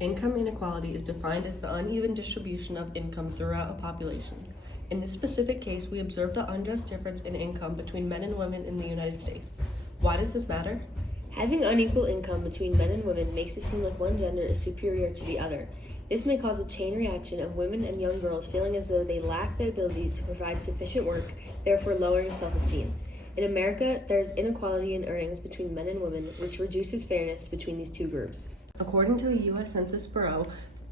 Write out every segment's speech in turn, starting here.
Income inequality is defined as the uneven distribution of income throughout a population. In this specific case, we observed an unjust difference in income between men and women in the United States. Why does this matter? Having unequal income between men and women makes it seem like one gender is superior to the other. This may cause a chain reaction of women and young girls feeling as though they lack the ability to provide sufficient work, therefore lowering self-esteem. In America, there is inequality in earnings between men and women, which reduces fairness between these two groups. According to the U.S. Census Bureau,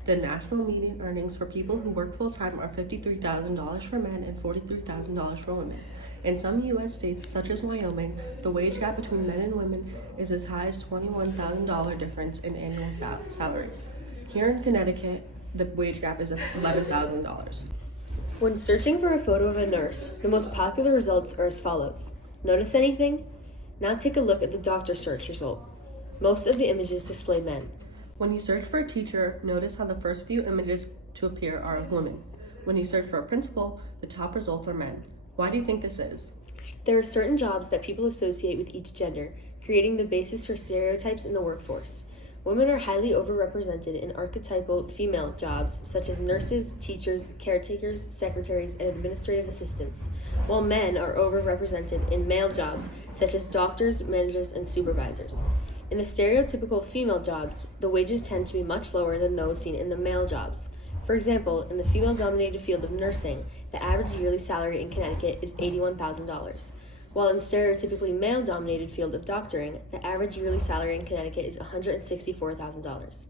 the national median earnings for people who work full-time are $53,000 for men and $43,000 for women. In some U.S. states, such as Wyoming, the wage gap between men and women is as high as $21,000 difference in annual salary. Here in Connecticut, the wage gap is $11,000. When searching for a photo of a nurse, the most popular results are as follows. Notice anything? Now take a look at the doctor search result. Most of the images display men. When you search for a teacher, notice how the first few images to appear are of women. When you search for a principal, the top results are men. Why do you think this is? There are certain jobs that people associate with each gender, creating the basis for stereotypes in the workforce. Women are highly overrepresented in archetypal female jobs such as nurses, teachers, caretakers, secretaries, and administrative assistants, while men are overrepresented in male jobs such as doctors, managers, and supervisors. In the stereotypical female jobs, the wages tend to be much lower than those seen in the male jobs. For example, in the female-dominated field of nursing, the average yearly salary in Connecticut is $81,000, while in stereotypically male-dominated field of doctoring, the average yearly salary in Connecticut is $164,000.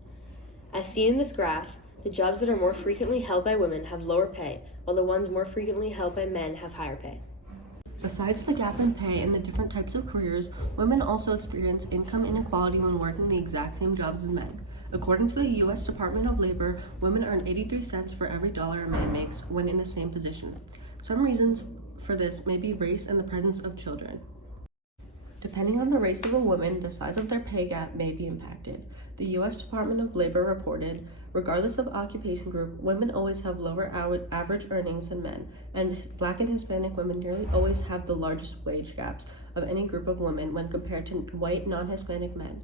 As seen in this graph, the jobs that are more frequently held by women have lower pay, while the ones more frequently held by men have higher pay. Besides the gap in pay and the different types of careers, women also experience income inequality when working the exact same jobs as men. According to the U.S. Department of Labor, women earn 83 cents for every dollar a man makes when in the same position. Some reasons for this may be race and the presence of children. Depending on the race of a woman, the size of their pay gap may be impacted. The U.S. Department of Labor reported, regardless of occupation group, women always have lower average earnings than men, and Black and Hispanic women nearly always have the largest wage gaps of any group of women when compared to white non-Hispanic men.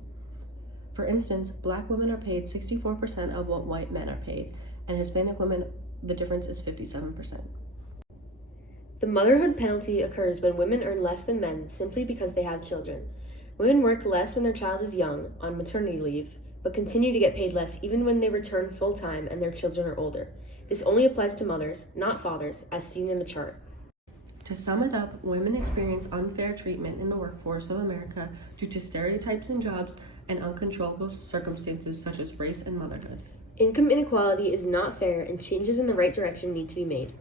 For instance, Black women are paid 64% of what white men are paid, and Hispanic women, the difference is 57%. The motherhood penalty occurs when women earn less than men simply because they have children. Women work less when their child is young, on maternity leave, but continue to get paid less even when they return full-time and their children are older. This only applies to mothers, not fathers, as seen in the chart. To sum it up, women experience unfair treatment in the workforce of America due to stereotypes in jobs and uncontrollable circumstances such as race and motherhood. Income inequality is not fair, and changes in the right direction need to be made.